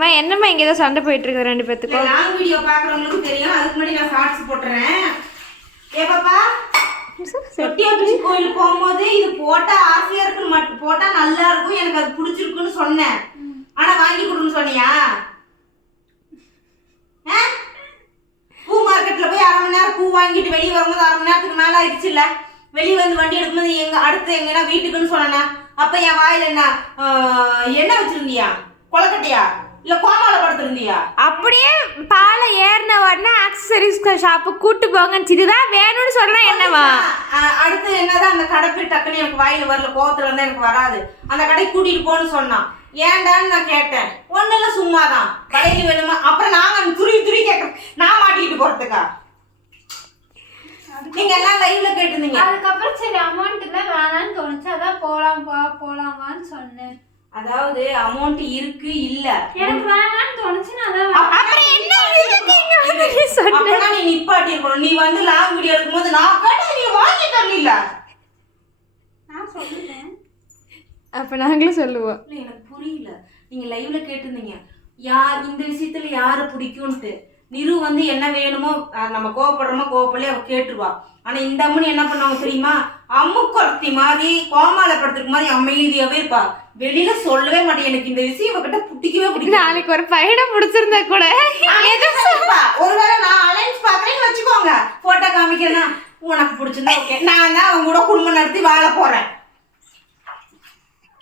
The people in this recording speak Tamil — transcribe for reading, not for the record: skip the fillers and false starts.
அம்மா என்னம்மா இங்கே ஏதோ சண்டை போயிட்டு இருக்கு ரெண்டு பேத்துக்கும். லாங் வீடியோ பார்க்குறவங்களுக்கு தெரியும். அதுக்கு முன்னாடி நான் ஷார்ட்ஸ் போட்டுறேன். ஏ பாப்பா, தொட்டியாப்பட்டி கோயில் போகும்போது இது போட்டா ஆசையா இருக்குன்னு மட்டும் போட்டா நல்லா இருக்கும், எனக்கு அது பிடிச்சிருக்குன்னு சொன்னேன். ஆனா வாங்கி கொடுன்னு சொன்னியா? பூ மார்க்கெட்ல போய் 1/2 மணி நேரம் பூ வாங்கிட்டு வெளியே வரும்போது 1/2 மணி நேரத்துக்கு மேல ஆயிடுச்சு இல்ல. வெளியே வந்து வண்டி எடுக்கும்போது எங்க அடுத்து எங்கன்னா வீட்டுக்குன்னு சொன்னா, அப்ப என் வாயில என்ன வச்சிருந்தியா? கொலக்கட்டையா இல்ல கோமால படுத்திருந்தியா? அப்படியே பாலை ஏறின உடனே ஆக்சசரிஸ் ஷாப்பு கூட்டு போங்கன்னு இதுதான் வேணும்னு சொன்னா என்னவா? அடுத்து என்னதான் அந்த கடை போய் டக்குன்னு எனக்கு வாயில வரல, கோவத்துல இருந்தா எனக்கு வராது, அந்த கடைக்கு கூட்டிட்டு போன்னு சொன்னான். ஏன்டான்னு நான் கேட்டேன். ஒண்ணு இல்ல சும்மாதான் கடையில வேணுமா. அப்புறம் நாங்க துருவி கேட்க நான் மாட்டிக்கிட்டு போறதுக்கா? நீங்க எல்லாம் லைவ்ல கேட்டிருந்தீங்க. அதுக்கப்புறம் சரி அமௌண்ட் இல்ல வேணான்னு தோணுச்சு, அதான் போலாமான்னு சொன்னேன். அதாவது அமௌண்ட் இருக்கு இல்ல எனக்கு வேணான்னு தோணுச்சு, நான் அப்புறம் என்ன அப்பதான் நீ நிப்பாட்டி இருக்கணும். நீ வந்து லாங் வீடியோ எடுக்கும்போது நான் கேட்டேன், நீ வாங்கி தரல. நான் சொல்லுறேன். அப்ப நாங்களும் சொல்லுவோம். எனக்கு புரியல. நீங்க லைவ்ல கேட்டிருந்தீங்க யார் இந்த விஷயத்துல யாரு பிடிக்கும்ட்டு. நிரு வந்து என்ன வேணுமோ நம்ம கோவப்படுறோமோ கோவப்படலையே அவ கேட்டுருவா. ஆனா இந்த அம்மனி என்ன பண்ணுவாங்க தெரியுமா? அம்முக்குறத்தி மாதிரி கோமாலப்படுத்துக்கு மாதிரி அமைதியாவே இருப்பா. வெளியில சொல்லவே மாட்டேன். எனக்கு இந்த விஷயம் இவகிட்ட பிடிக்கவே பிடிக்கும். நாளைக்கு ஒரு பையனை பிடிச்சிருந்தா கூட ஒருவேளை நான் அலைன்ஸ் பாக்குறேன்னு வச்சுக்கோங்க, போட்டோ காமிக்கிறேன்னா உனக்கு பிடிச்சிருந்தா ஓகே, நான் தான் அவங்க கூட குடும்பம் நடத்தி வாழ போறேன்.